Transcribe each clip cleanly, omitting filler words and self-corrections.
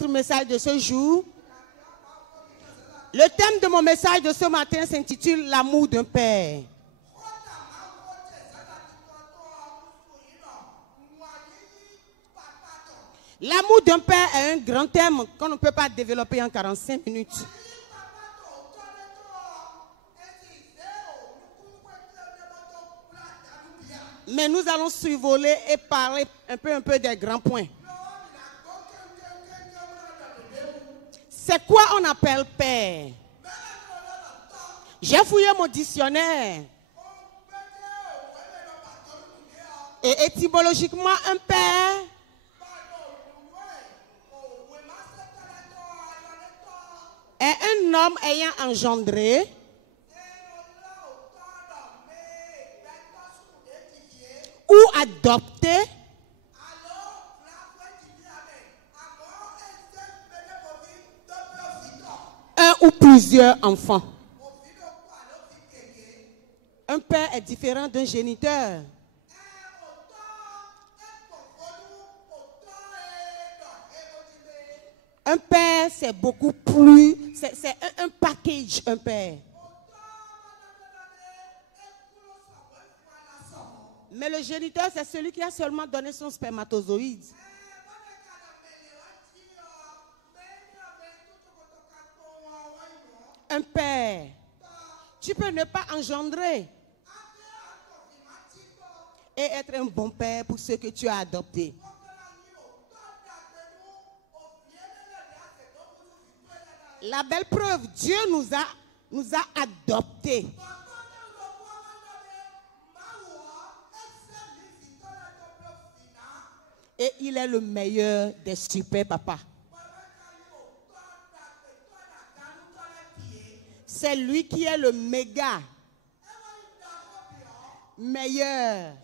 notre message de ce jour. Le thème de mon message de ce matin s'intitule l'amour d'un père. L'amour d'un père est un grand thème qu'on ne peut pas développer en 45 minutes. Mais nous allons survoler et parler un peu des grands points. C'est quoi on appelle père? J'ai fouillé mon dictionnaire. Et étymologiquement, un père est un homme ayant engendré ou adopté un ou plusieurs enfants. Un père est différent d'un géniteur. Un père, c'est beaucoup plus, c'est un package, un père. Mais le géniteur, c'est celui qui a seulement donné son spermatozoïde. Un père, tu peux ne pas engendrer et être un bon père pour ceux que tu as adoptés. La belle preuve, Dieu nous a adoptés. Et il est le meilleur des super papas. C'est lui qui est le méga meilleur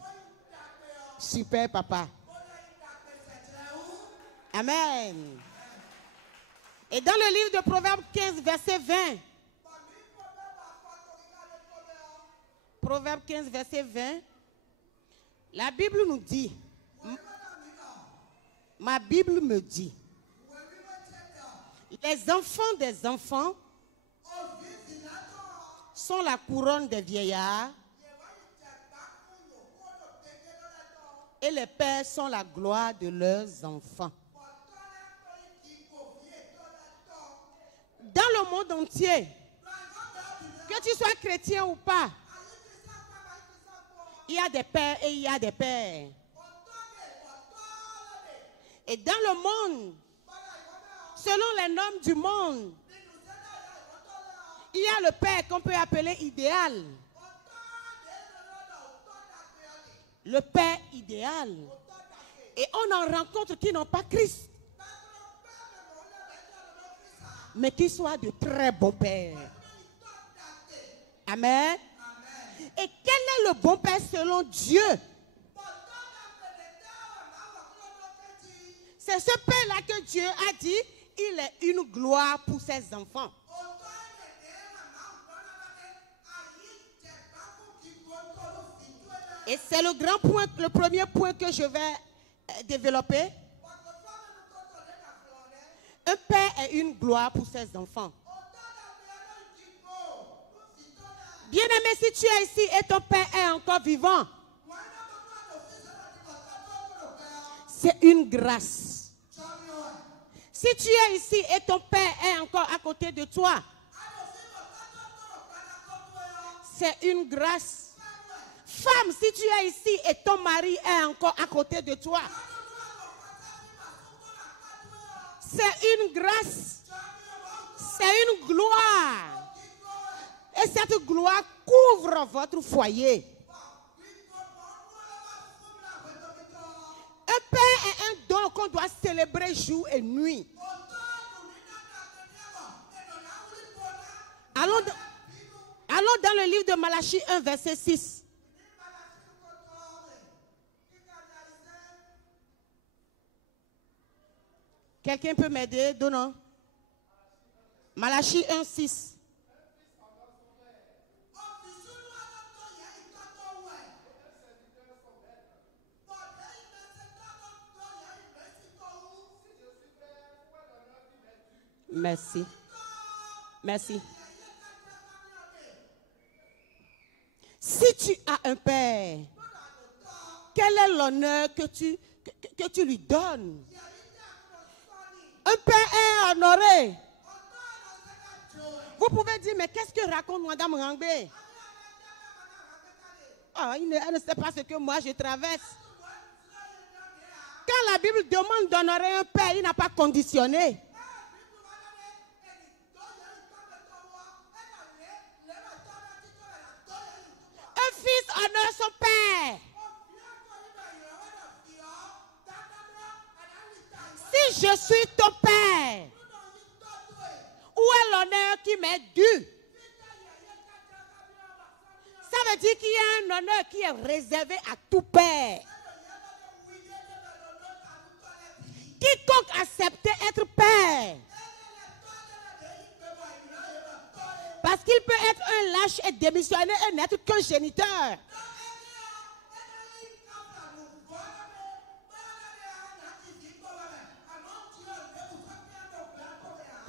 super papa. Amen. Et dans le livre de Proverbes 15, verset 20. Proverbes 15, verset 20. La Bible nous dit, ma Bible me dit, les enfants des enfants sont la couronne des vieillards et les pères sont la gloire de leurs enfants. Dans le monde entier, que tu sois chrétien ou pas, il y a des pères et il y a des pères. Et dans le monde, selon les normes du monde, il y a le père qu'on peut appeler idéal. Le père idéal. Et on en rencontre qui n'ont pas Christ, mais qui soient de très bons pères. Amen. Et quel est le bon père selon Dieu? C'est ce père-là que Dieu a dit, il est une gloire pour ses enfants. Et c'est le grand point, le premier point que je vais développer. Un père est une gloire pour ses enfants. Bien-aimé, si tu es ici et ton père est encore vivant, c'est une grâce. Si tu es ici et ton père est encore à côté de toi, c'est une grâce. Femme, si tu es ici et ton mari est encore à côté de toi, c'est une grâce. C'est une gloire. Et cette gloire couvre votre foyer. Un père est un don qu'on doit célébrer jour et nuit. Allons dans le livre de Malachie 1, verset 6. Quelqu'un peut m'aider? Donnons. Malachie 1, 6. Merci. Merci. Si tu as un père, quel est l'honneur que tu lui donnes? Un père est honoré. Vous pouvez dire, mais qu'est-ce que raconte Madame Rangbe? Oh, elle ne sait pas ce que moi je traverse. Quand la Bible demande d'honorer un père, il n'a pas conditionné. Un fils honore son père. Si je suis ton père, où est l'honneur qui m'est dû? Ça veut dire qu'il y a un honneur qui est réservé à tout père. Quiconque acceptait être père, parce qu'il peut être un lâche et démissionner et n'être qu'un géniteur.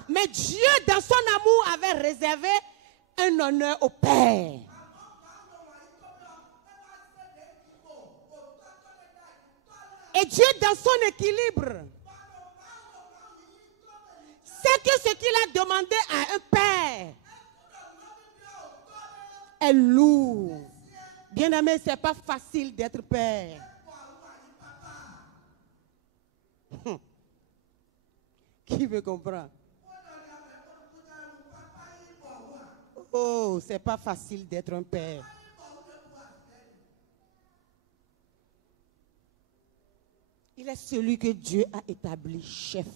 Mais Dieu, dans son amour, avait réservé un honneur au père. Et Dieu, dans son équilibre, sait que ce qu'il a demandé à un père est lourd. Bien-aimé, ce n'est pas facile d'être père. Qui veut comprendre? Oh, ce n'est pas facile d'être un père. Il est celui que Dieu a établi chef.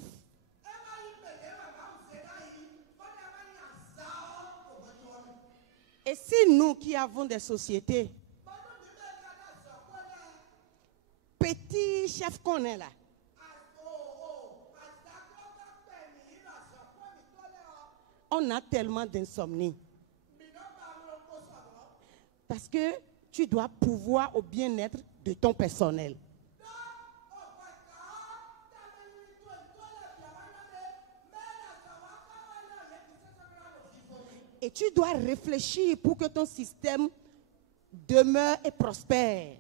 Et si nous qui avons des sociétés, petits chefs qu'on est là, on a tellement d'insomnie. Parce que tu dois pouvoir au bien-être de ton personnel. Et tu dois réfléchir pour que ton système demeure et prospère.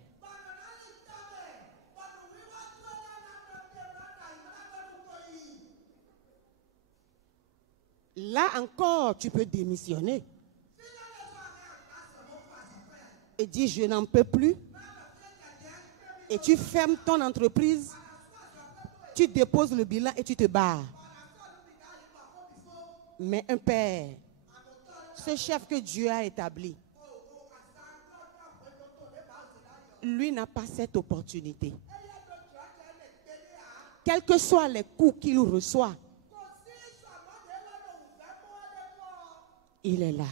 Là encore, tu peux démissionner. Et dire, je n'en peux plus. Et tu fermes ton entreprise. Tu déposes le bilan et tu te barres. Mais un père, ce chef que Dieu a établi, lui n'a pas cette opportunité. Quels que soient les coups qu'il reçoit, il est là.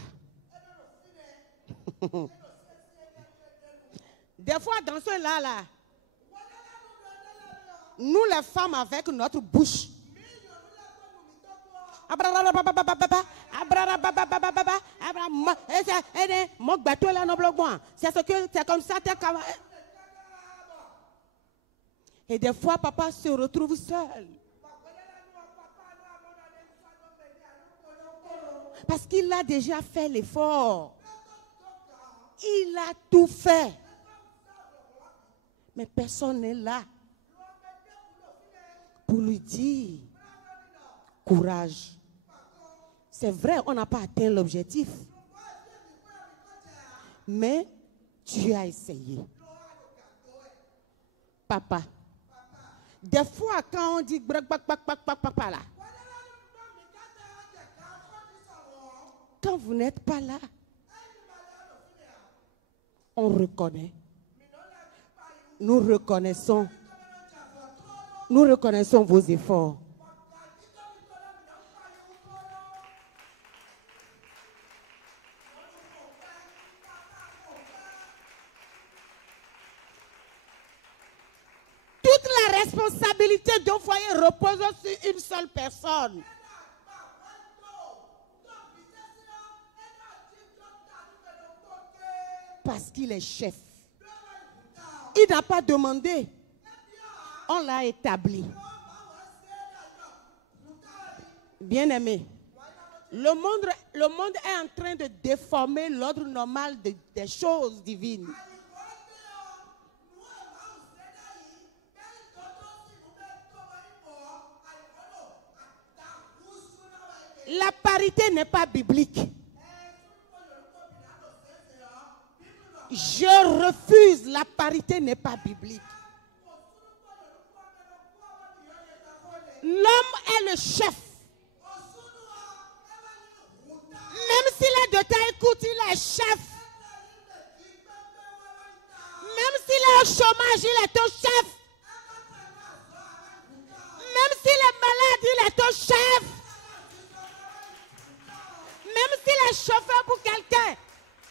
Des fois, dans cela-là, nous les femmes avec notre bouche, c'est comme ça. Et des fois, papa se retrouve seul. Parce qu'il a déjà fait l'effort. Il a tout fait. Mais personne n'est là pour lui dire courage. C'est vrai, on n'a pas atteint l'objectif. Mais tu as essayé. Papa. Des fois, quand on dit papa là, quand vous n'êtes pas là, on reconnaît. Nous reconnaissons vos efforts. Toute la responsabilité d'un foyer repose sur une seule personne. Parce qu'il est chef. Il n'a pas demandé. On l'a établi. Bien-aimé, le monde est en train de déformer l'ordre normal des choses divines. La parité n'est pas biblique. Je refuse, la parité n'est pas biblique. L'homme est le chef. Même s'il est de taille courte, il est chef. Même s'il est au chômage, il est ton chef. Même s'il est malade, il est ton chef. Même s'il est chauffeur pour quelqu'un.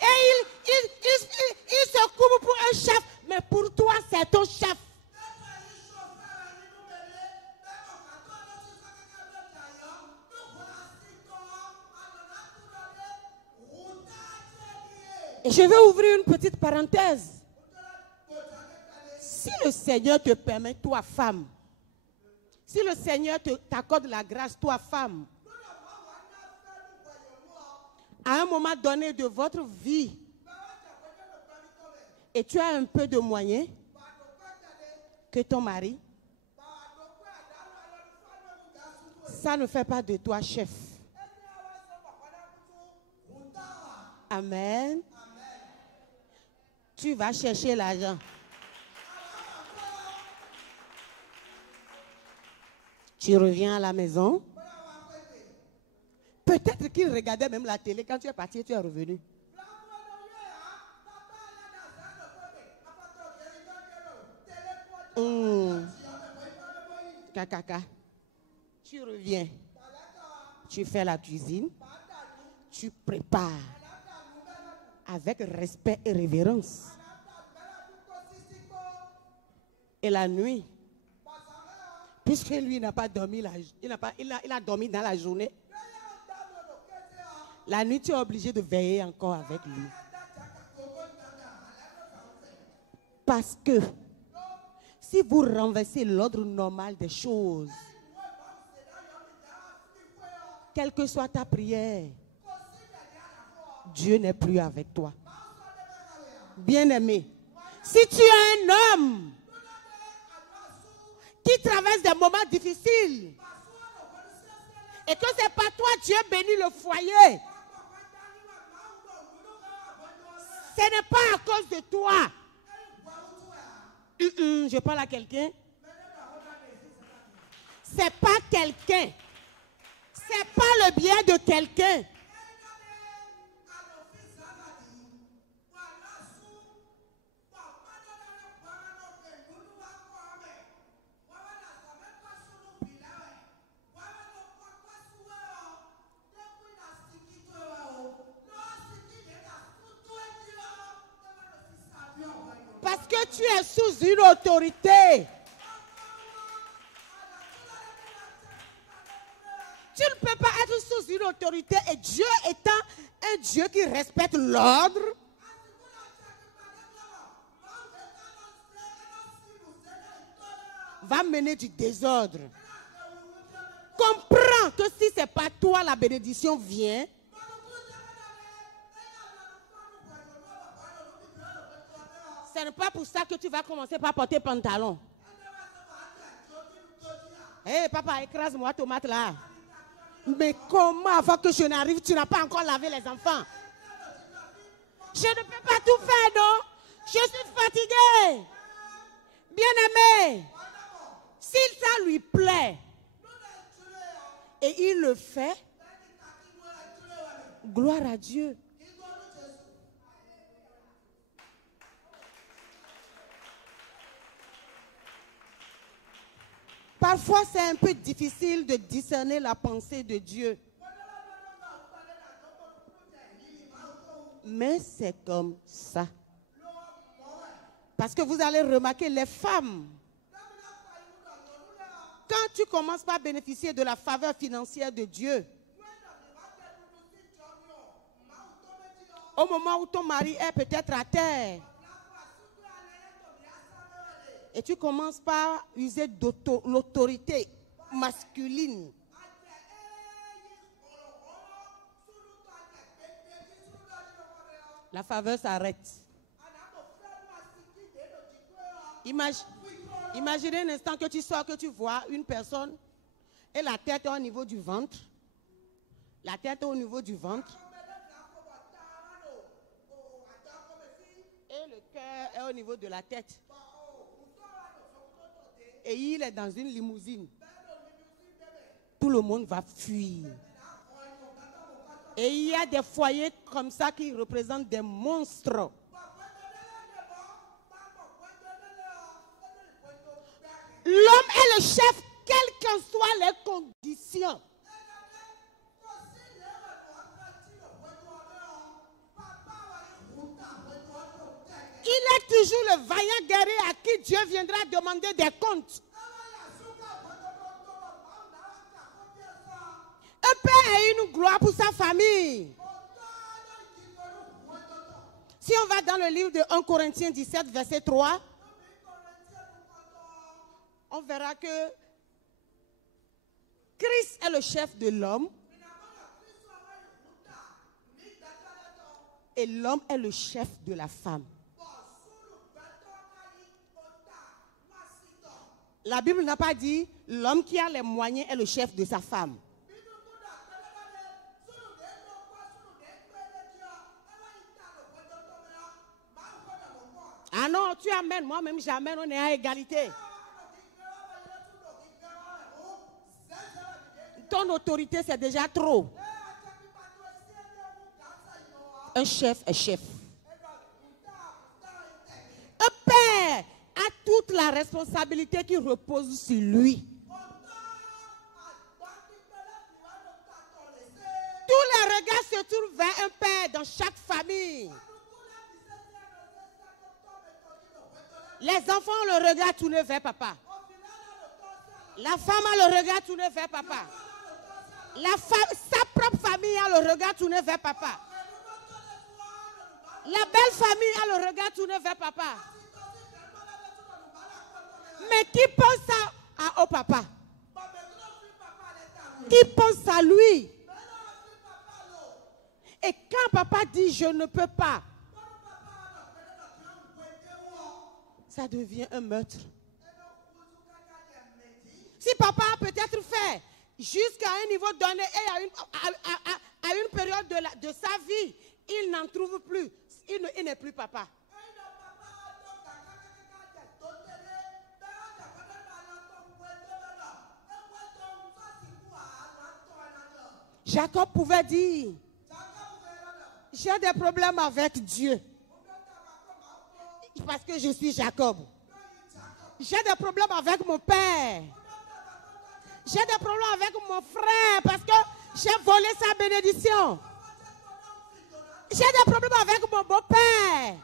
Et il se coupe pour un chef. Mais pour toi, c'est ton chef. Et je vais ouvrir une petite parenthèse. Si le Seigneur te permet, toi femme, si le Seigneur t'accorde la grâce, toi femme, à un moment donné de votre vie, et tu as un peu de moyens que ton mari, ça ne fait pas de toi chef. Amen. Tu vas chercher l'argent. Tu reviens à la maison. Peut-être qu'il regardait même la télé. Quand tu es parti, tu es revenu. Kakaka. Tu reviens. Tu fais la cuisine. Tu prépares. Avec respect et révérence. Et la nuit, puisque lui n'a pas dormi, il a dormi dans la journée. La nuit, tu es obligé de veiller encore avec lui. Parce que si vous renversez l'ordre normal des choses, quelle que soit ta prière, Dieu n'est plus avec toi. Bien-aimé, si tu es un homme qui traverse des moments difficiles et que c'est pas toi, Dieu bénit le foyer, ce n'est pas à cause de toi. Je parle à quelqu'un. C'est pas quelqu'un. C'est pas le bien de quelqu'un. Parce que tu es sous une autorité. Tu ne peux pas être sous une autorité et Dieu étant un Dieu qui respecte l'ordre. Va mener du désordre. Comprends que si ce n'est pas toi, la bénédiction vient. Ce n'est pas pour ça que tu vas commencer par porter pantalon. Hé, papa, écrase-moi tomate là. Mais comment avant que je n'arrive, tu n'as pas encore lavé les enfants? Je ne peux pas tout faire, non? Je suis fatiguée. Bien-aimé, si ça lui plaît et il le fait, gloire à Dieu. Parfois, c'est un peu difficile de discerner la pensée de Dieu. Mais c'est comme ça. Parce que vous allez remarquer, les femmes, quand tu commences par bénéficier de la faveur financière de Dieu, au moment où ton mari est peut-être à terre, et tu commences par user l'autorité masculine, La faveur s'arrête. Imaginez un instant que tu sors, que tu vois une personne et la tête est au niveau du ventre. La tête est au niveau du ventre. Et le cœur est au niveau de la tête. Et il est dans une limousine. Tout le monde va fuir. Et il y a des foyers comme ça qui représentent des monstres. L'homme est le chef, quelles que soient les conditions. Il est toujours le vaillant guerrier à qui Dieu viendra demander des comptes. Un père a une gloire pour sa famille. Si on va dans le livre de 1 Corinthiens 17, verset 3, on verra que Christ est le chef de l'homme et l'homme est le chef de la femme. La Bible n'a pas dit l'homme qui a les moyens est le chef de sa femme. Ah non, tu amènes, moi-même j'amène, on est à égalité. Ton autorité, c'est déjà trop. Un chef est chef. Un père a toute la responsabilité qui repose sur lui. Tous les regards se tournent vers un père dans chaque famille. Les enfants ont le regard tourné vers papa. La femme a le regard tourné vers papa. Sa propre famille a le regard tourné vers papa. La belle famille a le regard tourné vers papa. Mais qui pense au papa? Qui pense à lui? Et quand papa dit je ne peux pas, ça devient un meurtre. Si papa a peut-être fait jusqu'à un niveau donné et à une période de sa vie, il n'en trouve plus. Il n'est plus papa. Jacob pouvait dire, j'ai des problèmes avec Dieu. Parce que je suis Jacob. J'ai des problèmes avec mon père. J'ai des problèmes avec mon frère parce que j'ai volé sa bénédiction. J'ai des problèmes avec mon beau-père.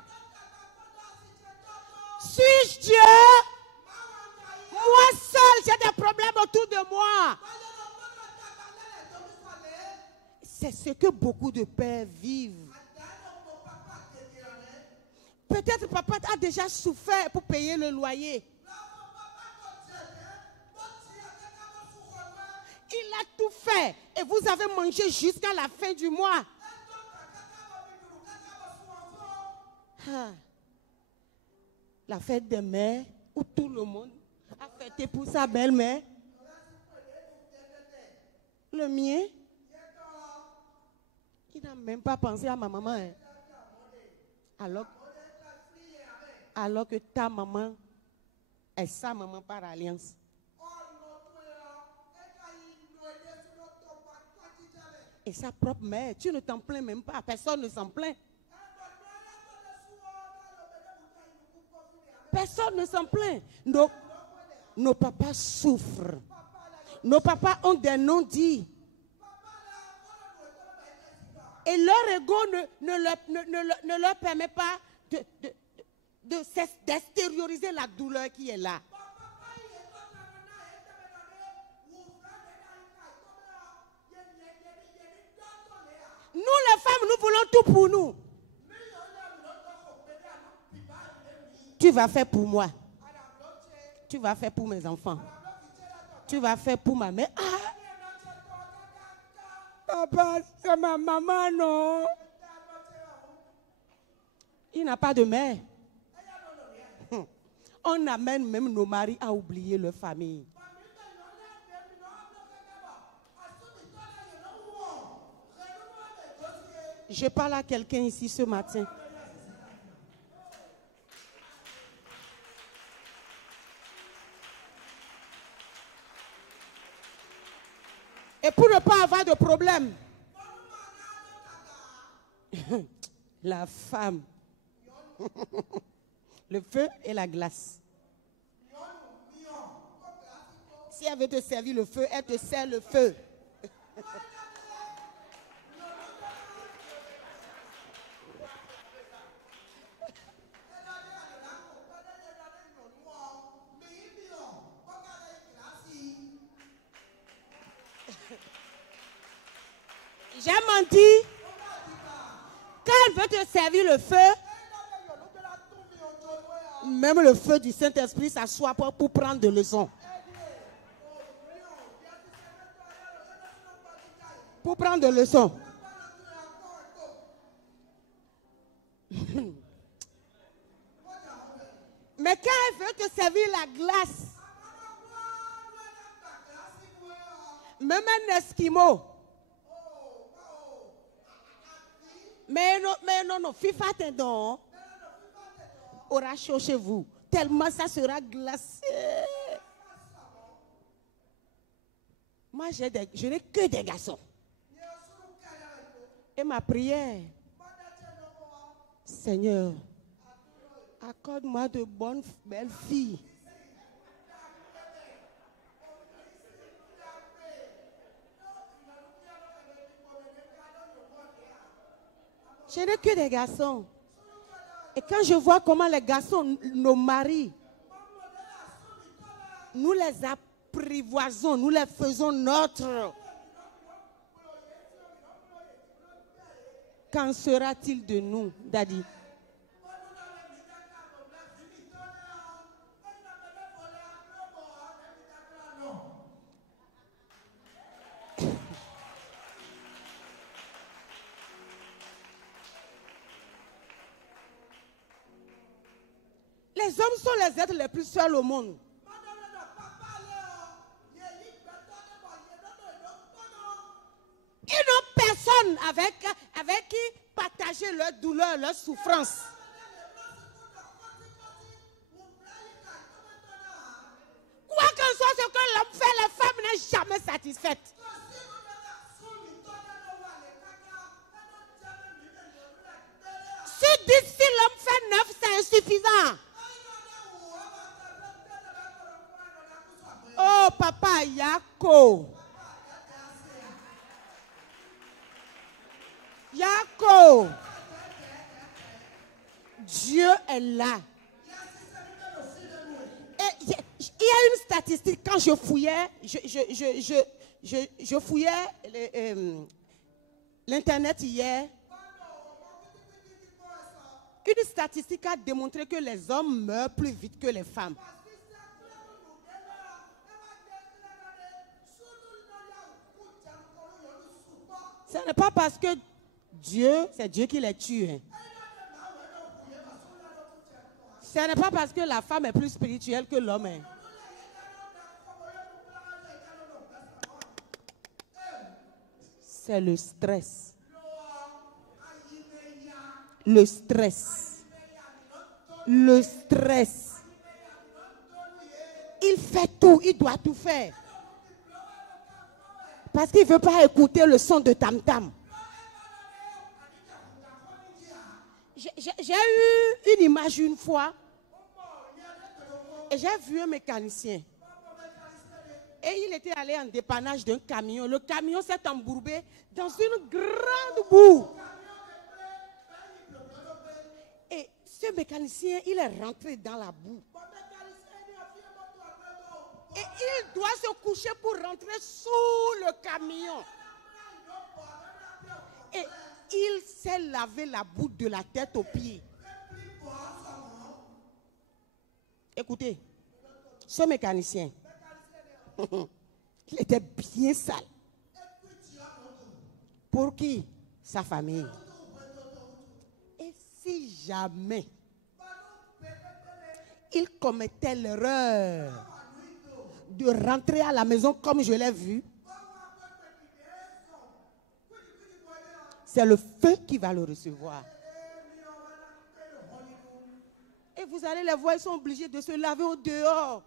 Suis-je Dieu? Moi seul, j'ai des problèmes autour de moi. C'est ce que beaucoup de pères vivent. Peut-être papa a déjà souffert pour payer le loyer. Il a tout fait et vous avez mangé jusqu'à la fin du mois. La fête des mères où tout le monde a fêté pour sa belle-mère. Le mien, il n'a même pas pensé à ma maman. Hein. Alors que ta maman est sa maman par alliance. Et sa propre mère, tu ne t'en plains même pas. Personne ne s'en plaint. Personne ne s'en plaint. Nos papas souffrent. Nos papas ont des non-dits. Et leur ego ne leur permet pas d'extérioriser la douleur qui est là. Nous les femmes, nous voulons tout pour nous. Tu vas faire pour moi. Tu vas faire pour mes enfants. Tu vas faire pour ma mère. Ah! Papa, c'est ma maman, non? Il n'a pas de mère. On amène même nos maris à oublier leur famille. Je parle à quelqu'un ici ce matin. Et pour ne pas avoir de problème, la femme, le feu et la glace. Si elle veut te servir le feu, elle te sert le feu. J'ai menti. Quand elle veut te servir le feu, même le feu du Saint-Esprit s'assoit pour prendre des leçons. Pour prendre des leçons. Mais quand elle veut te servir la glace, même un Esquimau, mais non, FIFA t'endort, aura chaud chez vous, tellement ça sera glacé. Moi, je n'ai que des garçons. Et ma prière, Seigneur, accorde-moi de bonnes, belles filles. Je n'ai que des garçons. Et quand je vois comment les garçons, nos maris, nous les apprivoisons, nous les faisons nôtres. Qu'en sera-t-il de nous, Daddy? Les hommes sont les êtres les plus seuls au monde. Ils n'ont personne avec qui partager leur douleur, leur souffrance. Quoi que soit ce que l'homme fait, la femme n'est jamais satisfaite. Si 10, si l'homme fait 9, c'est insuffisant. Oh, papa, Yako. Yako. Dieu est là. Et il y a une statistique, quand je fouillais, je fouillais l'internet hier. Une statistique a démontré que les hommes meurent plus vite que les femmes. Ce n'est pas parce que c'est Dieu qui les tue. Hein. Ce n'est pas parce que la femme est plus spirituelle que l'homme. Hein. C'est le stress. Le stress. Le stress. Il fait tout, il doit tout faire. Parce qu'il ne veut pas écouter le son de tam-tam. J'ai eu une image une fois. Et j'ai vu un mécanicien. Et il était allé en dépannage d'un camion. Le camion s'est embourbé dans une grande boue. Et ce mécanicien, il est rentré dans la boue. Et il doit se coucher pour rentrer sous le camion. Et il s'est lavé la boue de la tête aux pieds. Écoutez, ce mécanicien, il était bien sale. Pour qui? Sa famille. Et si jamais il commettait l'erreur de rentrer à la maison comme je l'ai vu, c'est le feu qui va le recevoir. Et vous allez les voir, ils sont obligés de se laver au dehors.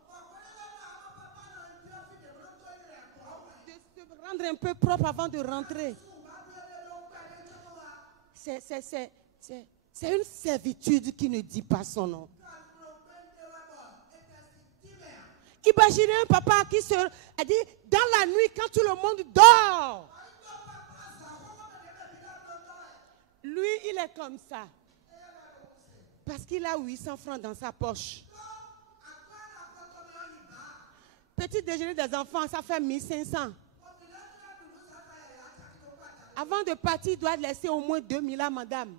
De se rendre un peu propre avant de rentrer. C'est une servitude qui ne dit pas son nom. Imaginez un papa qui a dit, dans la nuit, quand tout le monde dort, lui, il est comme ça. Parce qu'il a 800 francs dans sa poche. Petit déjeuner des enfants, ça fait 1500. Avant de partir, il doit laisser au moins 2000 à madame.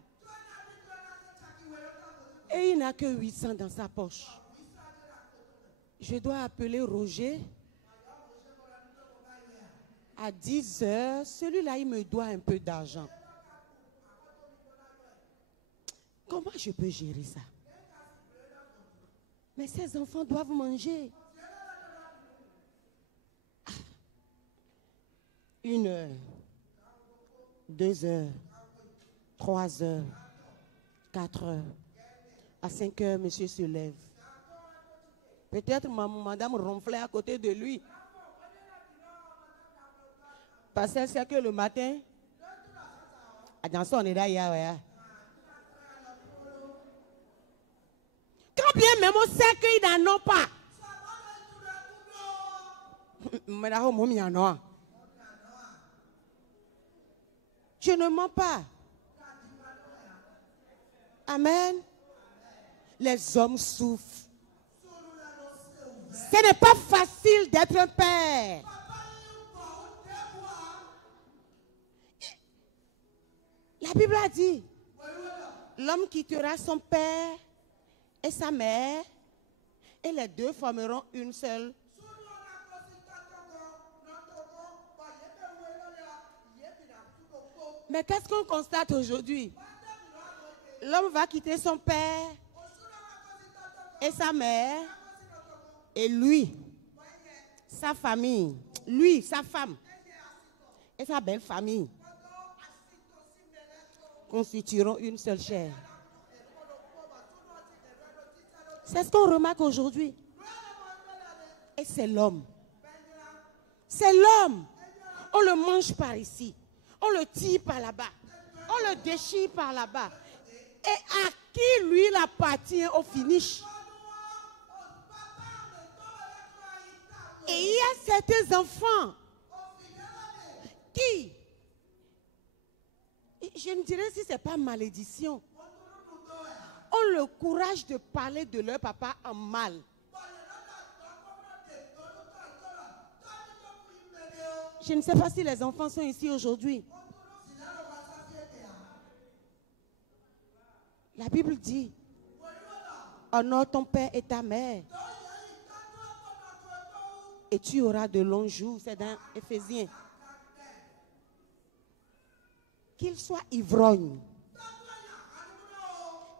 Et il n'a que 800 dans sa poche. Je dois appeler Roger. À 10 heures, celui-là, il me doit un peu d'argent. Comment je peux gérer ça? Mais ces enfants doivent manger. 1 heure, 2 heures, 3 heures, 4 heures. À 5 heures, monsieur se lève. Peut-être madame ronflait à côté de lui. Parce qu'elle sait que le matin, on est là. Quand bien même on sait qu'ils n'en ont pas. Je ne mens pas. Amen. Les hommes souffrent. Ce n'est pas facile d'être un père. La Bible a dit, l'homme quittera son père et sa mère, et les deux formeront une seule. Mais qu'est-ce qu'on constate aujourd'hui? L'homme va quitter son père et sa mère, et lui, sa famille, lui, sa femme, et sa belle famille constitueront une seule chair. C'est ce qu'on remarque aujourd'hui. Et c'est l'homme. C'est l'homme. On le mange par ici. On le tire par là-bas. On le déchire par là-bas. Et à qui lui il appartient au finish? Et il y a certains enfants qui, je ne dirais si ce n'est pas malédiction, ont le courage de parler de leur papa en mal. Je ne sais pas si les enfants sont ici aujourd'hui. La Bible dit, honore ton père et ta mère, et tu auras de longs jours. C'est dans Éphésiens. Qu'il soit ivrogne,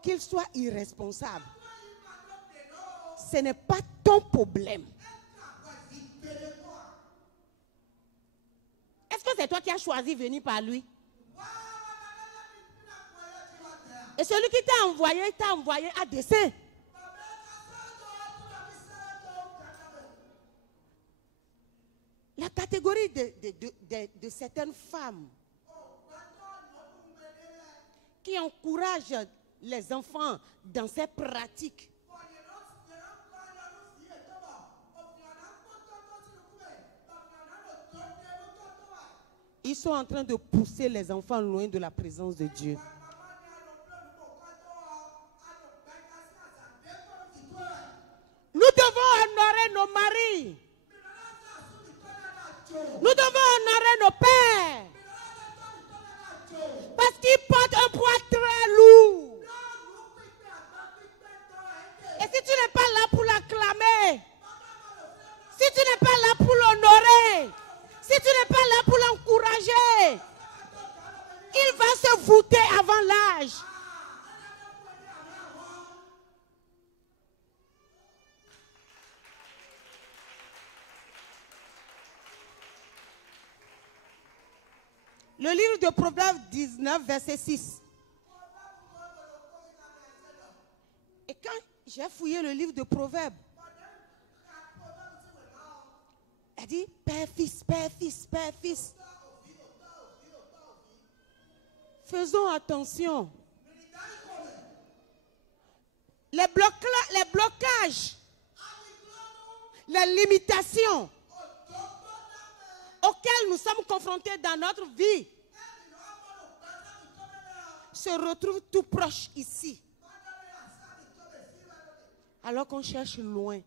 qu'il soit irresponsable, ce n'est pas ton problème. Est-ce que c'est toi qui as choisi de venir par lui? Et celui qui t'a envoyé à dessein. La catégorie de certaines femmes qui encouragent les enfants dans ces pratiques. Ils sont en train de pousser les enfants loin de la présence de Dieu. Nous devons honorer nos maris. Nous devons honorer nos pères. Parce qu'ils portent un poids très lourd. Et si tu n'es pas là pour l'acclamer, si tu n'es pas là pour l'honorer, si tu n'es pas là pour l'encourager, il va se voûter avant l'âge. Le livre de Proverbes 19, verset 6. Et quand j'ai fouillé le livre de Proverbes, elle dit père, fils, père, fils, père, fils. Faisons attention. Les blocages, les limitations auxquelles nous sommes confrontés dans notre vie se retrouvent tout proches ici. Alors qu'on cherche loin.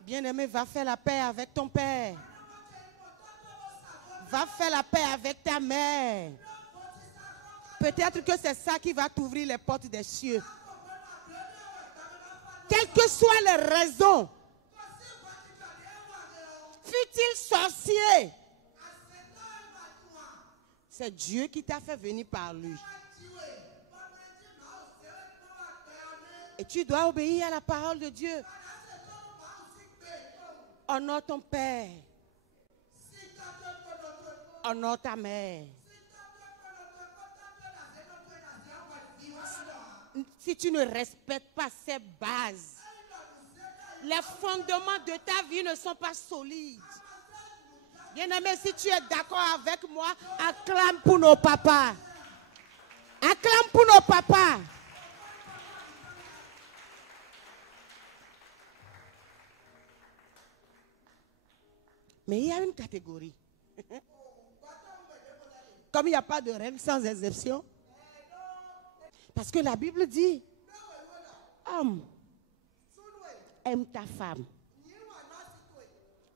Bien-aimé, va faire la paix avec ton père. Va faire la paix avec ta mère. Peut-être que c'est ça qui va t'ouvrir les portes des cieux. Quelles que soient les raisons, fut-il sorcier, c'est Dieu qui t'a fait venir par lui. Et tu dois obéir à la parole de Dieu. Honore ton père. Honore ta mère. Si tu ne respectes pas ces bases, les fondements de ta vie ne sont pas solides. Bien-aimé, si tu es d'accord avec moi, acclame pour nos papas. Acclame pour nos papas. Mais il y a une catégorie. Comme il n'y a pas de règle sans exception. Parce que la Bible dit, homme, aime ta femme.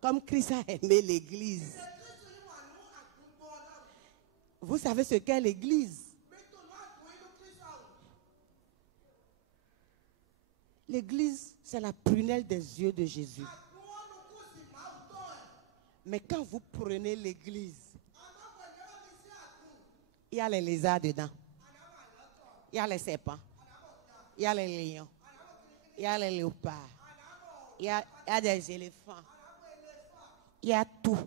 Comme Christ a aimé l'église. Vous savez ce qu'est l'église? L'église, c'est la prunelle des yeux de Jésus. Mais quand vous prenez l'église, il y a les lézards dedans. Il y a les serpents. Il y a les lions. Il y a les léopards. Il y a des éléphants. Il y a tout.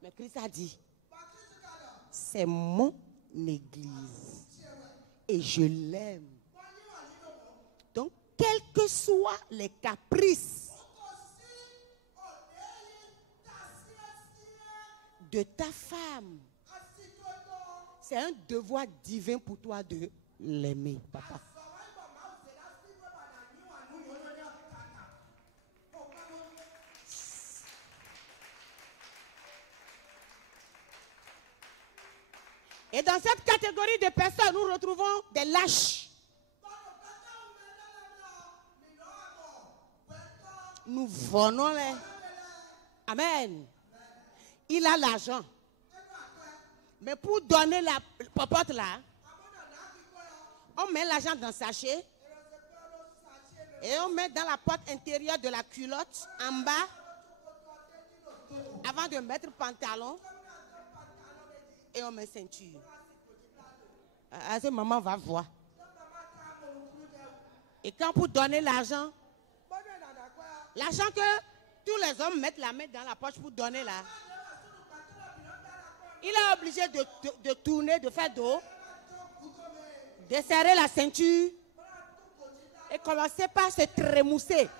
Mais Christ a dit, c'est mon église. Et je l'aime. Donc, quels que soient les caprices de ta femme, c'est un devoir divin pour toi de l'aimer, papa. Et dans cette catégorie de personnes, nous retrouvons des lâches. Nous volons-les. Amen. Il a l'argent. Mais pour donner la popote là, on met l'argent dans le sachet et on met dans la porte intérieure de la culotte en bas avant de mettre pantalon et on met ceinture. À ce moment, on va voir. Et quand pour donner l'argent que tous les hommes mettent la main dans la poche pour donner là, il est obligé de tourner, de faire dos, de serrer la ceinture et commencer par se trémousser.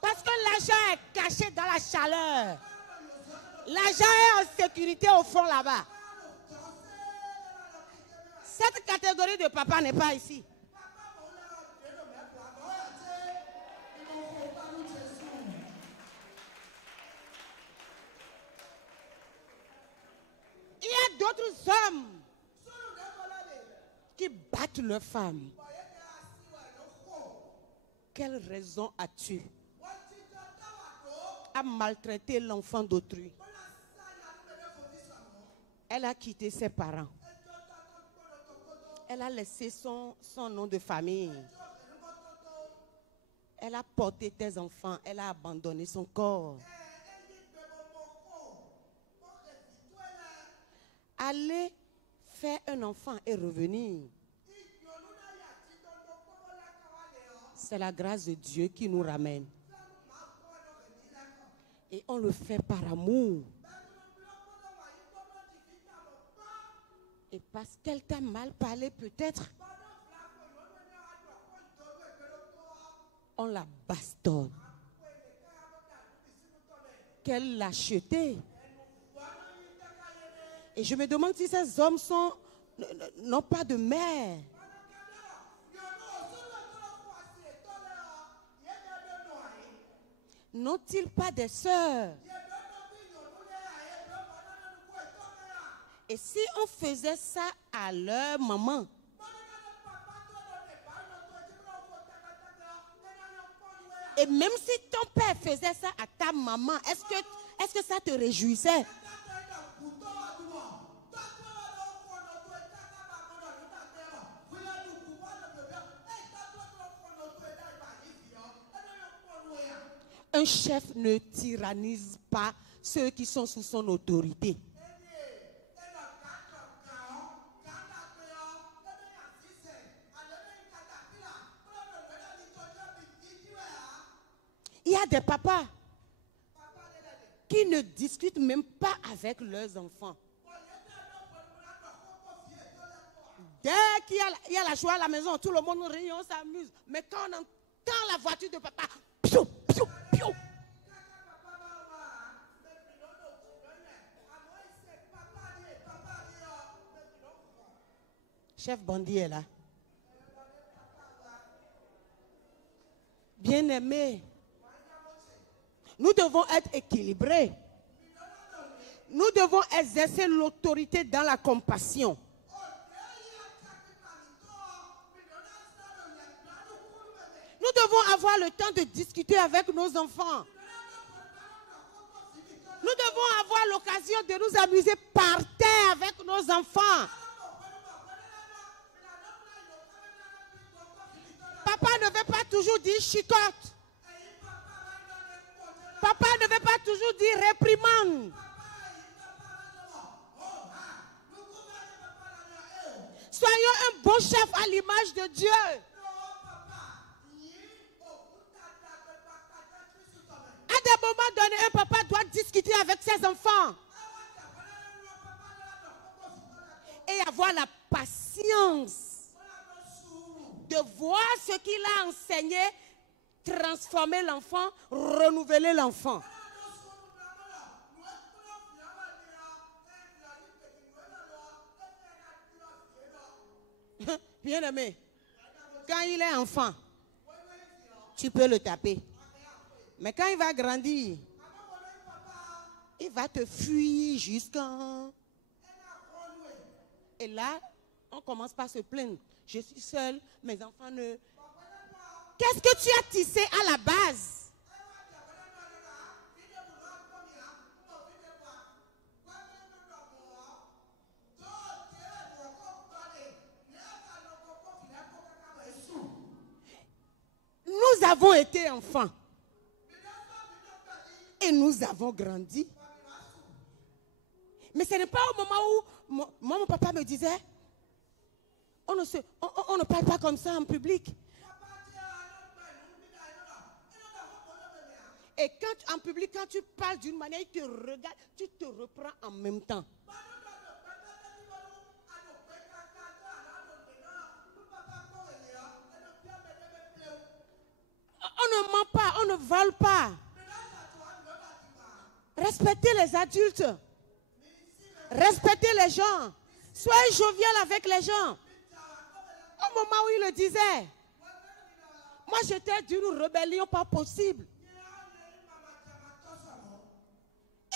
Parce que l'argent est caché dans la chaleur. L'argent est en sécurité au fond là-bas. Cette catégorie de papa n'est pas ici. Il y a d'autres hommes qui battent leurs femmes. Quelle raison as-tu à maltraiter l'enfant d'autrui? Elle a quitté ses parents. Elle a laissé son nom de famille. Elle a porté tes enfants. Elle a abandonné son corps. Aller faire un enfant et revenir. C'est la grâce de Dieu qui nous ramène. Et on le fait par amour. Et parce qu'elle t'a mal parlé peut-être, on la bastonne. Qu'elle l'a jetée. Et je me demande si ces hommes n'ont pas de mère. N'ont-ils pas des sœurs? Et si on faisait ça à leur maman, et même si ton père faisait ça à ta maman, est-ce que ça te réjouissait? Un chef ne tyrannise pas ceux qui sont sous son autorité. Il y a des papas qui ne discutent même pas avec leurs enfants. Dès qu'il y a la joie à la maison, tout le monde rit, on s'amuse. Mais quand on entend la voiture de papa, piou, piou, piou. Chef Bandit est là. Bien-aimés, nous devons être équilibrés. Nous devons exercer l'autorité dans la compassion. Nous devons avoir le temps de discuter avec nos enfants. Nous devons avoir l'occasion de nous amuser par terre avec nos enfants. Papa ne veut pas toujours dire chicote. Papa ne veut pas toujours dire réprimande. Soyons un bon chef à l'image de Dieu. À des moments donnés, un papa doit discuter avec ses enfants. Et avoir la patience de voir ce qu'il a enseigné, transformer l'enfant, renouveler l'enfant. Bien aimé, quand il est enfant, tu peux le taper. Mais quand il va grandir, il va te fuir jusqu'à... Et là, on commence par se plaindre. Je suis seule, mes enfants ne... Qu'est-ce que tu as tissé à la base? Nous avons été enfants. Et nous avons grandi. Mais ce n'est pas au moment où mon papa me disait, on ne parle pas comme ça en public. Et quand en public, quand tu parles d'une manière, il te regarde, tu te reprends en même temps. On ne ment pas, on ne vole pas. Respectez les adultes. Respectez les gens. Soyez jovial avec les gens. Au moment où il le disait, moi j'étais d'une rébellion pas possible.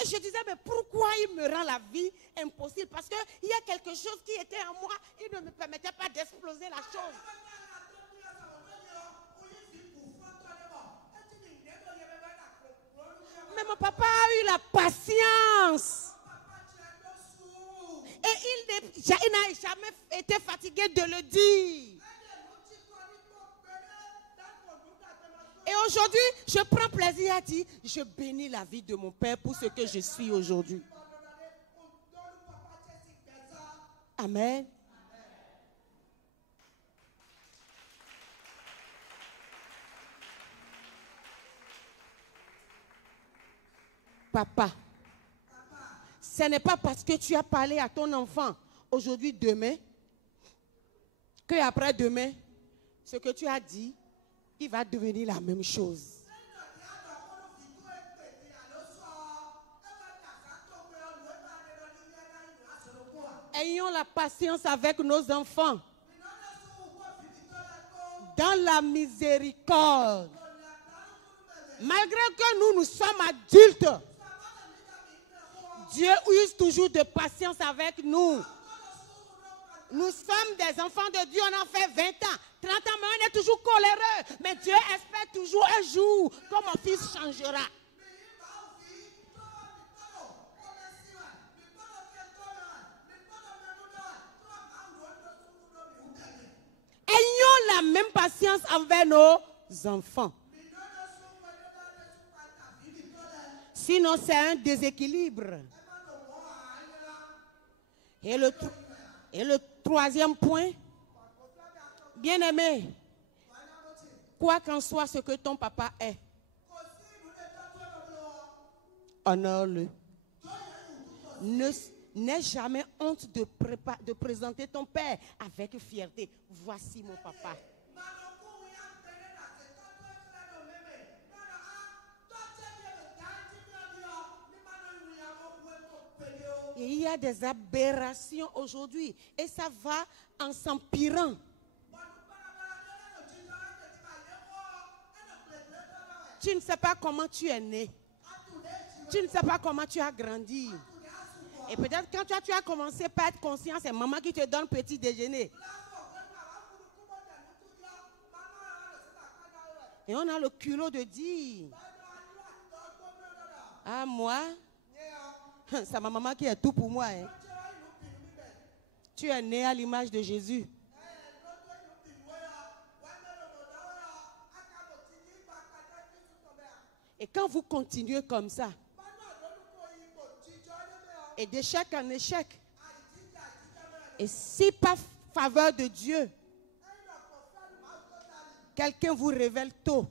Et je disais, mais pourquoi il me rend la vie impossible? Parce qu'il y a quelque chose qui était en moi, il ne me permettait pas d'exploser la chose. Mais mon papa a eu la patience. Et il n'a jamais été fatigué de le dire. Et aujourd'hui, je prends plaisir à dire, je bénis la vie de mon père pour ce que je suis aujourd'hui. Amen. Papa, ce n'est pas parce que tu as parlé à ton enfant aujourd'hui, demain, qu'après demain, ce que tu as dit, il va devenir la même chose. Ayons la patience avec nos enfants. Dans la miséricorde. Malgré que nous sommes adultes, Dieu use toujours de patience avec nous. Nous sommes des enfants de Dieu, on en fait 20 ans, 30 ans, mais on est toujours coléreux. Mais Dieu espère toujours un jour que mon fils changera. Ayons la même patience envers nos enfants. Sinon, c'est un déséquilibre. Et le troisième point, bien-aimé, quoi qu'en soit ce que ton papa est, honore-le. N'aie jamais honte de présenter ton père avec fierté. Voici mon papa. Et il y a des aberrations aujourd'hui et ça va en s'empirant. Tu ne sais pas comment tu es né. Tu ne sais pas comment tu as grandi. Et peut-être quand tu as commencé par être conscient, c'est maman qui te donne petit déjeuner. Et on a le culot de dire, ah moi, c'est ma maman qui est tout pour moi. Hein. Tu es né à l'image de Jésus. Et quand vous continuez comme ça, et d'échec en échec, et si par faveur de Dieu, quelqu'un vous révèle tôt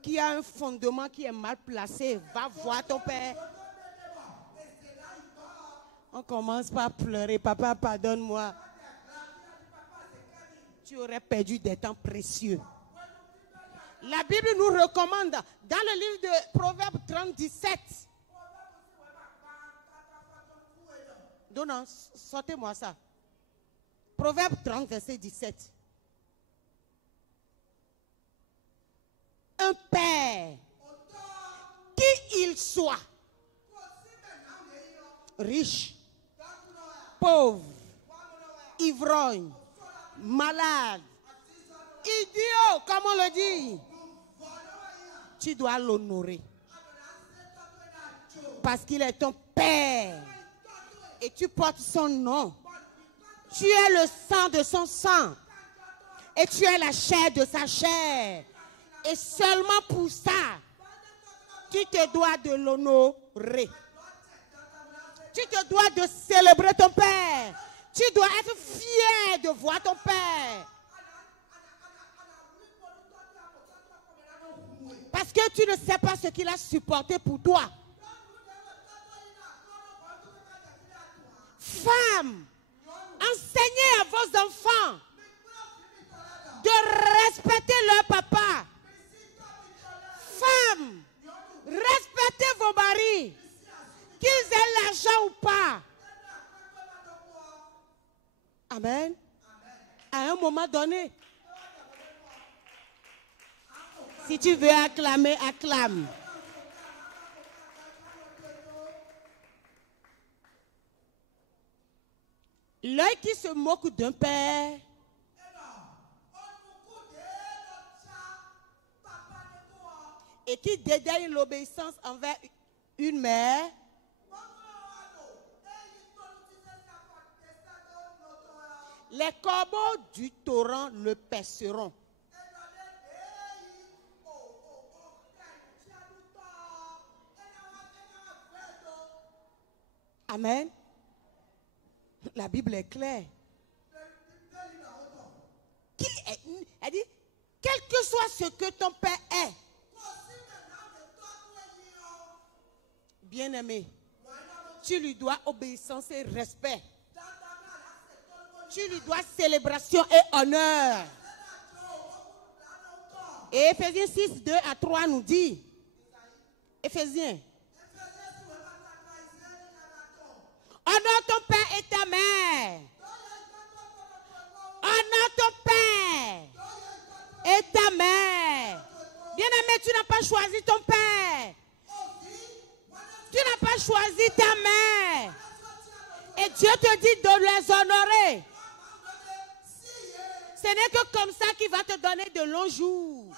qu'il y a un fondement qui est mal placé, va voir ton père. On commence par pleurer, papa pardonne-moi. Tu aurais perdu des temps précieux. La Bible nous recommande, dans le livre de Proverbes 30, 17. Non, sortez-moi ça. Proverbe 30, verset 17. Un père, qui il soit, riche, pauvre, ivrogne, malade, idiot, comme on le dit, tu dois l'honorer. Parce qu'il est ton père. Et tu portes son nom. Tu es le sang de son sang. Et tu es la chair de sa chair. Et seulement pour ça, tu te dois de l'honorer. Tu te dois de célébrer ton père. Tu dois être fier de voir ton père. Parce que tu ne sais pas ce qu'il a supporté pour toi. Femmes, enseignez à vos enfants de respecter leur papa. Femmes, respectez vos maris, qu'ils aient l'argent ou pas. Amen. À un moment donné, si tu veux acclamer, acclame. L'œil qui se moque d'un père et qui dédaigne l'obéissance envers une mère, les corbeaux du torrent le perceront. Amen. La Bible est claire. Elle dit, quel que soit ce que ton père est, bien-aimé, Tu lui dois obéissance et respect. Tu lui dois célébration et honneur. Et Éphésiens 6, 2 à 3 nous dit, Éphésiens, honore ton père et ta mère. Honore ton père et ta mère. Bien-aimé, tu n'as pas choisi ton père. Tu n'as pas choisi ta mère. Et Dieu te dit de les honorer. Ce n'est que comme ça qu'il va te donner de longs jours.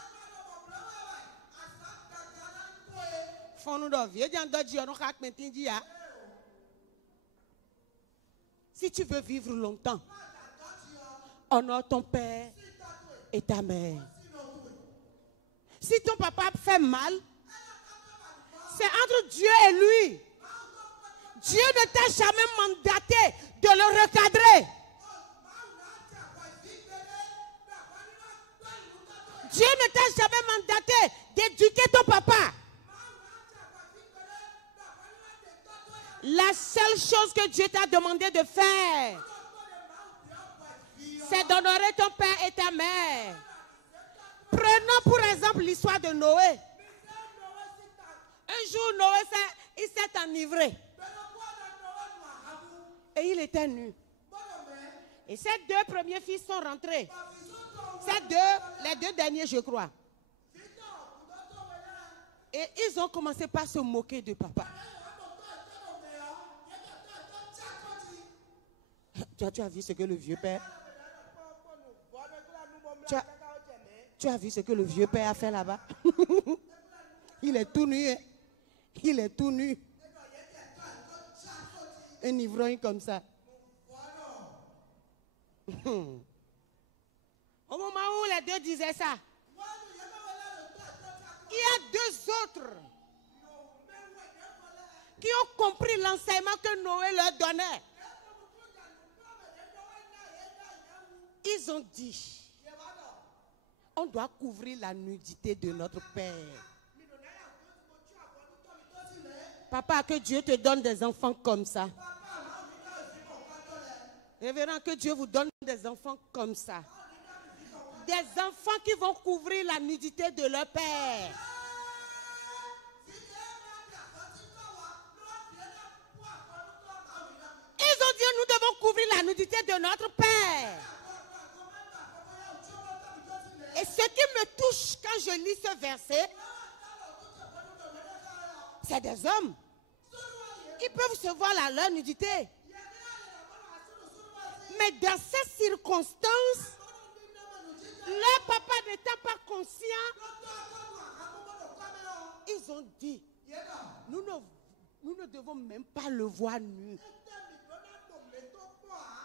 Si tu veux vivre longtemps, honore ton père et ta mère. Si ton papa fait mal, c'est entre Dieu et lui. Dieu ne t'a jamais mandaté de le recadrer. Dieu ne t'a jamais mandaté d'éduquer ton papa. La seule chose que Dieu t'a demandé de faire, c'est d'honorer ton père et ta mère. Prenons pour exemple l'histoire de Noé. Un jour, Noé il s'est enivré. Et il était nu. Et ses deux premiers fils sont rentrés. Les deux derniers, je crois. Et ils ont commencé par se moquer de papa. Tu as vu ce que le vieux père... Tu as vu ce que le vieux père a fait là-bas? Il est tout nu. Hein? Il est tout nu. Un ivrogne comme ça. Au moment où les deux disaient ça, il y a deux autres qui ont compris l'enseignement que Noé leur donnait. Ils ont dit, on doit couvrir la nudité de notre père. Papa, que Dieu te donne des enfants comme ça. Révérend, que Dieu vous donne des enfants comme ça. Des enfants qui vont couvrir la nudité de leur père. Ils ont dit, nous devons couvrir la nudité de notre père. Et ce qui me touche quand je lis ce verset, c'est des hommes. Ils peuvent se voir leur nudité. Mais dans ces circonstances, leur papa n'étant pas conscient, ils ont dit, nous ne devons même pas le voir nu.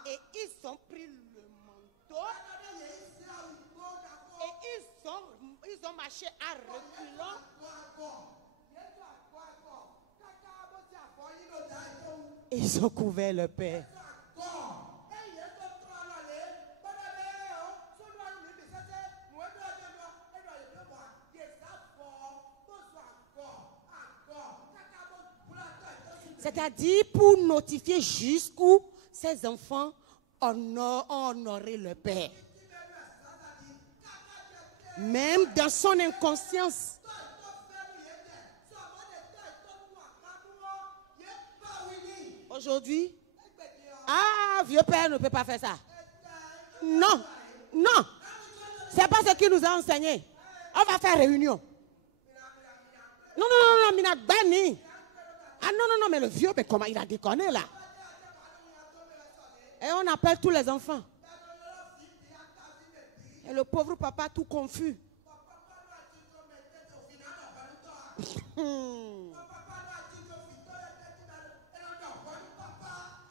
Et ils ont pris le manteau et ils ont marché à reculons. Ils ont couvert le père. C'est-à-dire pour notifier jusqu'où ces enfants ont honoré le père. Même dans son inconscience. Aujourd'hui, vieux père ne peut pas faire ça. Non, non. C'est pas ce qu'il nous a enseigné. On va faire réunion. Non, Mina Bani. Ah non, mais le vieux, mais comment il a déconné là? Et on appelle tous les enfants. Et le pauvre papa tout confus.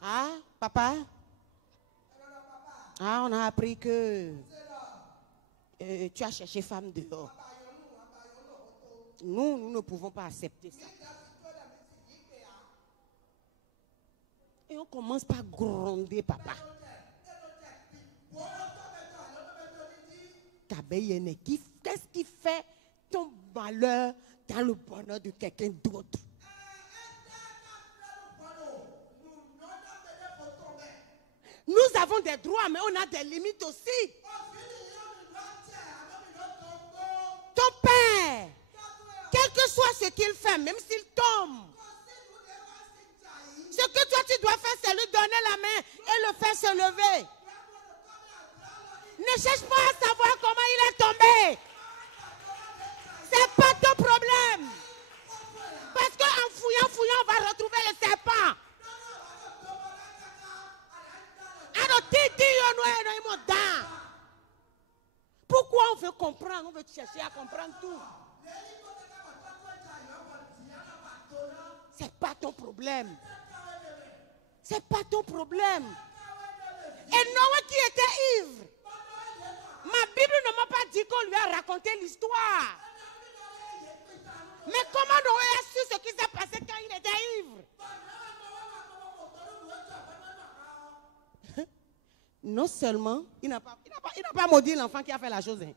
Ah, papa? Ah, on a appris que tu as cherché femme dehors. Nous ne pouvons pas accepter ça. Et on commence par gronder papa. Qu'est-ce qui fait ton malheur dans le bonheur de quelqu'un d'autre? Nous avons des droits, mais on a des limites aussi. Ton père, quel que soit ce qu'il fait, même s'il tombe, ce que toi tu dois faire, c'est lui donner la main et le faire se lever. Ne cherche pas à savoir comment il est tombé. C'est pas ton problème. Parce qu'en fouillant, on va retrouver le serpent. Pourquoi on veut comprendre? On veut chercher à comprendre tout. C'est pas ton problème. C'est pas ton problème. Et Noé qui était ivre. Ma Bible ne m'a pas dit qu'on lui a raconté l'histoire. Mais comment Noé a su ce qui s'est passé quand il était ivre? Non seulement, il n'a pas maudit l'enfant qui a fait la chose. Hein.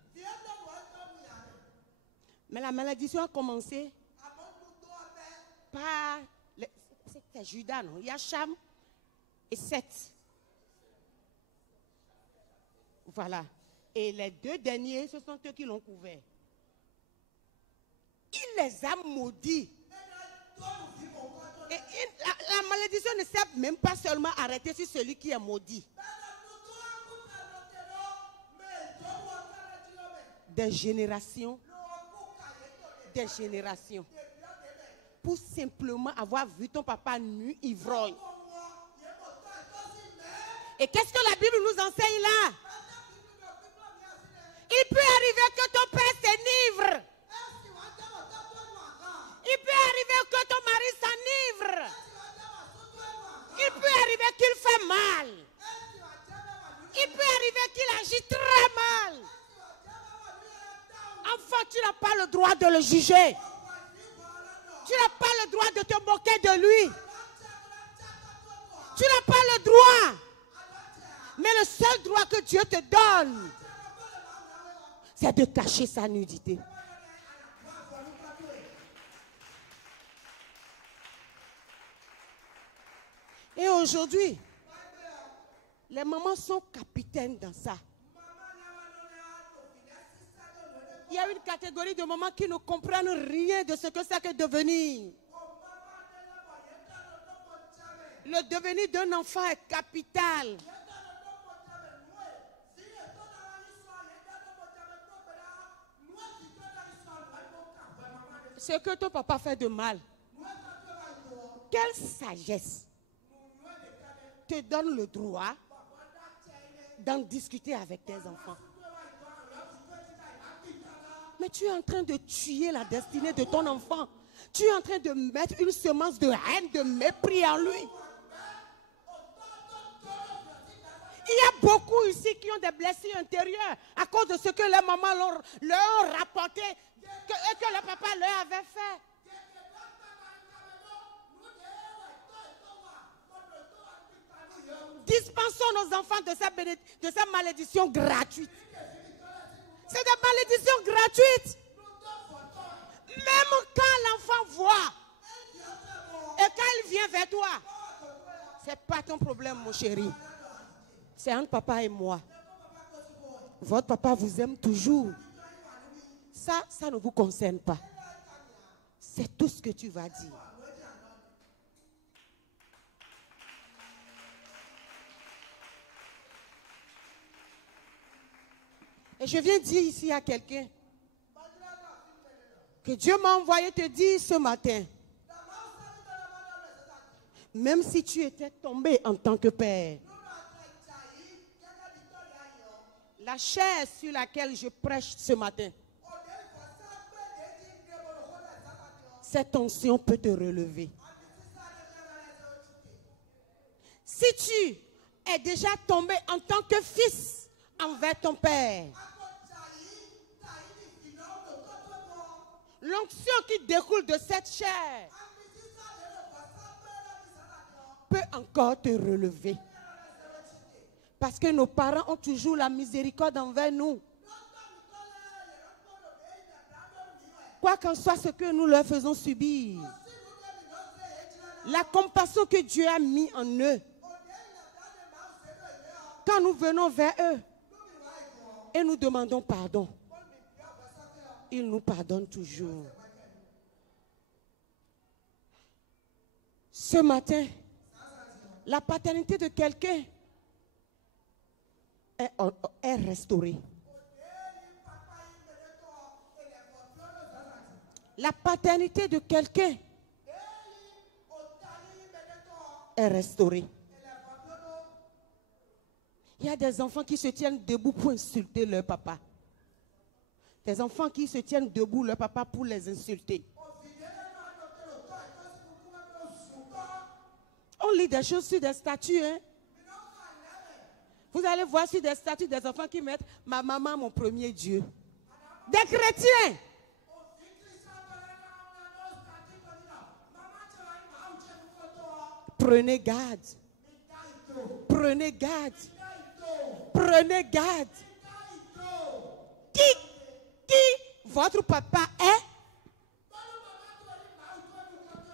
Mais la malédiction a commencé par... C'est Judas, non? Il y a Cham et Seth. Voilà. Et les deux derniers, ce sont eux qui l'ont couvert. Il les a maudits. Et la malédiction ne s'est même pas seulement arrêtée sur celui qui est maudit. Des générations. Pour simplement avoir vu ton papa nu, ivrogne. Et qu'est-ce que la Bible nous enseigne là? Il peut arriver que ton père s'enivre. Il peut arriver que ton mari s'enivre. Il peut arriver qu'il fait mal. Il peut arriver qu'il agit très mal. Enfant, tu n'as pas le droit de le juger. Tu n'as pas le droit de te moquer de lui. Tu n'as pas le droit. Mais le seul droit que Dieu te donne, c'est de cacher sa nudité. Et aujourd'hui, les mamans sont capitaines dans ça. Il y a une catégorie de mamans qui ne comprennent rien de ce que c'est que devenir. Le devenir d'un enfant est capital. Ce que ton papa fait de mal, quelle sagesse te donne le droit d'en discuter avec tes enfants? Mais tu es en train de tuer la destinée de ton enfant. Tu es en train de mettre une semence de haine, de mépris en lui. Il y a beaucoup ici qui ont des blessures intérieures à cause de ce que les mamans leur ont rapporté et que le papa leur avait fait. Dispensons nos enfants de cette malédiction gratuite. C'est des malédictions gratuites. Même quand l'enfant voit et quand il vient vers toi, c'est pas ton problème, mon chéri. C'est entre papa et moi. Votre papa vous aime toujours. Ça ne vous concerne pas. C'est tout ce que tu vas dire. Et je viens dire ici à quelqu'un que Dieu m'a envoyé te dire ce matin, même si tu étais tombé en tant que père, la chair sur laquelle je prêche ce matin, cette onction peut te relever. Si tu es déjà tombé en tant que fils envers ton père, l'onction qui découle de cette chair peut encore te relever. Parce que nos parents ont toujours la miséricorde envers nous. Quoi qu'en soit ce que nous leur faisons subir, la compassion que Dieu a mis en eux quand nous venons vers eux et nous demandons pardon, ils nous pardonnent toujours. Ce matin, la paternité de quelqu'un est restaurée. La paternité de quelqu'un est restaurée. Il y a des enfants qui se tiennent debout pour insulter leur papa. Des enfants qui se tiennent debout leur papa pour les insulter. On lit des choses sur des statues. Hein? Vous allez voir sur des statues des enfants qui mettent « Ma maman, mon premier Dieu ». Des chrétiens. Prenez garde. Prenez garde. Prenez garde. Qui votre papa est?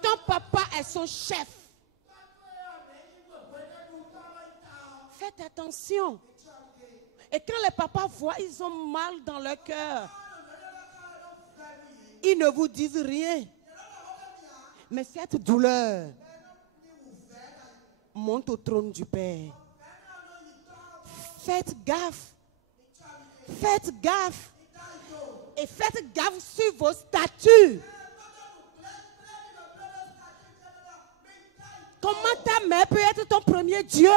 Ton papa est son chef. Faites attention. Et quand les papas voient, ils ont mal dans leur cœur. Ils ne vous disent rien. Mais cette douleur monte au trône du Père. Faites gaffe. Faites gaffe. Et faites gaffe sur vos statuts. Comment ta mère peut être ton premier Dieu?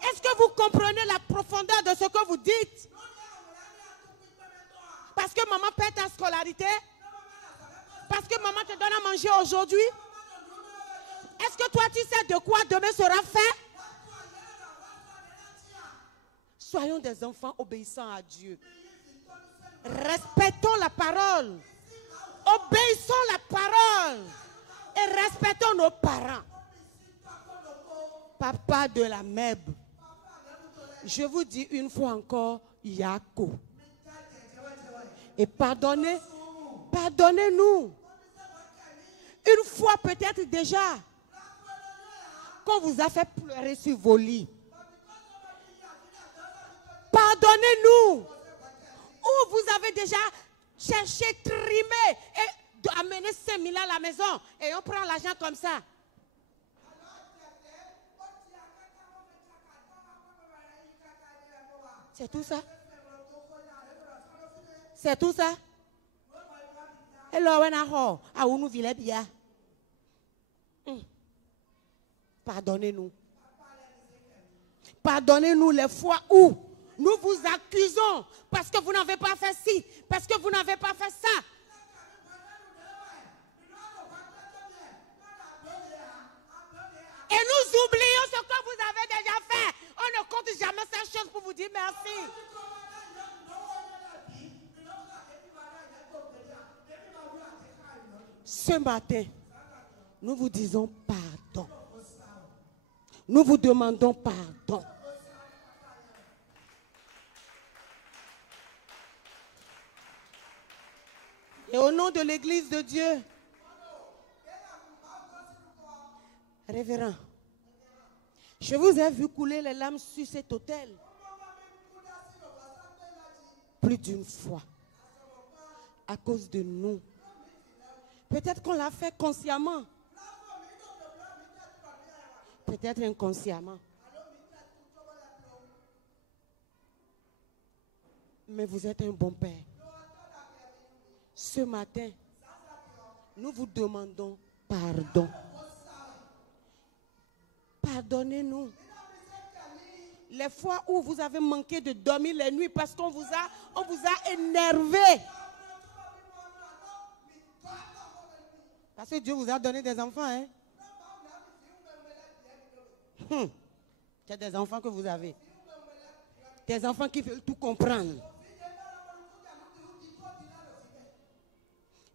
Est-ce que vous comprenez la profondeur de ce que vous dites? Parce que maman paie ta scolarité? Parce que maman te donne à manger aujourd'hui? Est-ce que toi tu sais de quoi demain sera fait? Soyons des enfants obéissants à Dieu. Respectons la parole. Obéissons la parole. Et respectons nos parents. Papa de la MEB. Je vous dis une fois encore, Yako. Et pardonnez, pardonnez-nous. Une fois peut-être déjà, qu'on vous a fait pleurer sur vos lits. Pardonnez-nous. Ou vous avez déjà cherché, trimé et amené 5 000 à la maison et on prend l'argent comme ça. C'est tout ça? C'est tout ça? Pardonnez-nous. Pardonnez-nous les fois où nous vous accusons parce que vous n'avez pas fait ci, parce que vous n'avez pas fait ça. Et nous oublions ce que vous avez déjà fait. On ne compte jamais ces choses pour vous dire merci. Ce matin, nous vous disons pardon. Nous vous demandons pardon. Et au nom de l'Église de Dieu, révérend, je vous ai vu couler les larmes sur cet autel plus d'une fois à cause de nous. Peut-être qu'on l'a fait consciemment, peut-être inconsciemment. Mais vous êtes un bon père. Ce matin, nous vous demandons pardon. Pardonnez-nous. Les fois où vous avez manqué de dormir les nuits parce qu'on vous a énervé. Parce que Dieu vous a donné des enfants, hein? C'est des enfants que vous avez. Des enfants qui veulent tout comprendre.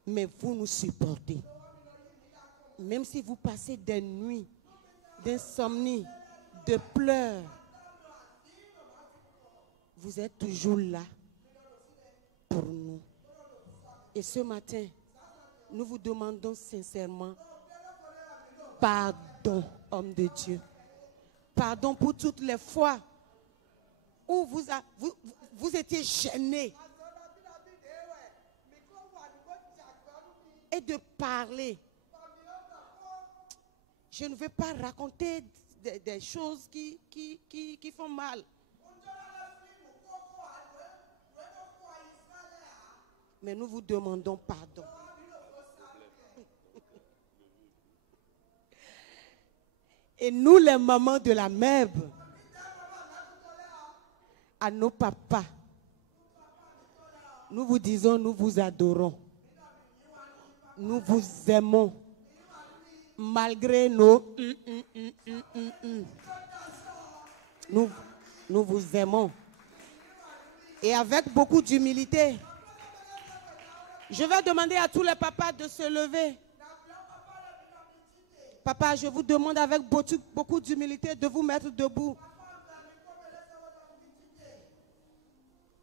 Mais vous nous supportez. Même si vous passez des nuits d'insomnie, de pleurs, vous êtes toujours là pour nous. Et ce matin, nous vous demandons sincèrement pardon, homme de Dieu. pardon pour toutes les fois où vous étiez gênés et de parler. Je ne veux pas raconter des choses qui font mal. Mais nous vous demandons pardon. Et nous, les mamans de la MEB, à nos papas, nous vous disons, nous vous adorons. Nous vous aimons. Malgré nos... Nous vous aimons. Et avec beaucoup d'humilité, je vais demander à tous les papas de se lever. Papa, je vous demande avec beaucoup d'humilité de vous mettre debout.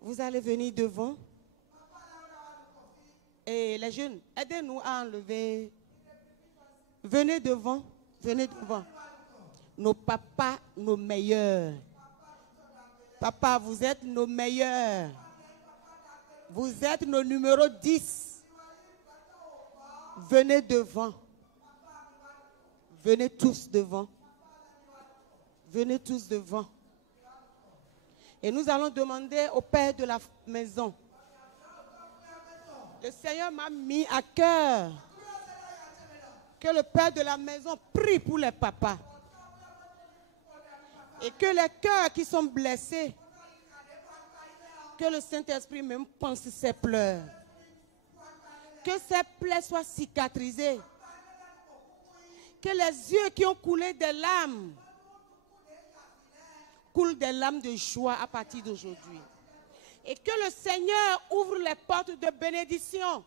Vous allez venir devant. Et les jeunes, aidez-nous à enlever. Venez devant. Venez devant. Nos papas, nos meilleurs. Papa, vous êtes nos meilleurs. Vous êtes nos numéros 10. Venez devant. Venez tous devant. Venez tous devant. Et nous allons demander au père de la maison. Le Seigneur m'a mis à cœur que le père de la maison prie pour les papas. Et que les cœurs qui sont blessés, que le Saint-Esprit même pense ses pleurs. Que ces plaies soient cicatrisées. Que les yeux qui ont coulé des larmes coulent des larmes de joie à partir d'aujourd'hui. Et que le Seigneur ouvre les portes de bénédiction.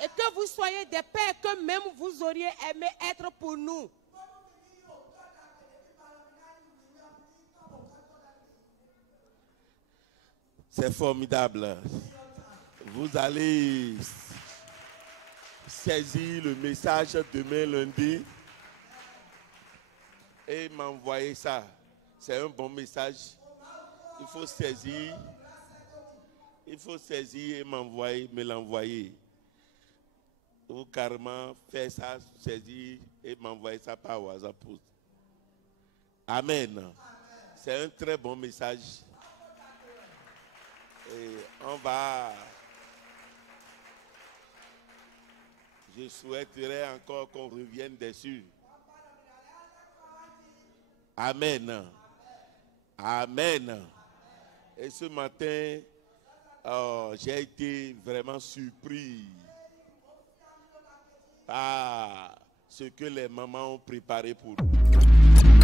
Et que vous soyez des pères que même vous auriez aimé être pour nous. C'est formidable. Vous allez saisir le message demain lundi et m'envoyer ça. C'est un bon message. Il faut saisir et me l'envoyer. Ou carrément faire ça, saisir et m'envoyer ça par WhatsApp. Amen. C'est un très bon message. Et je souhaiterais encore qu'on revienne dessus. Amen. Amen. Et ce matin, j'ai été vraiment surpris par ce que les mamans ont préparé pour nous.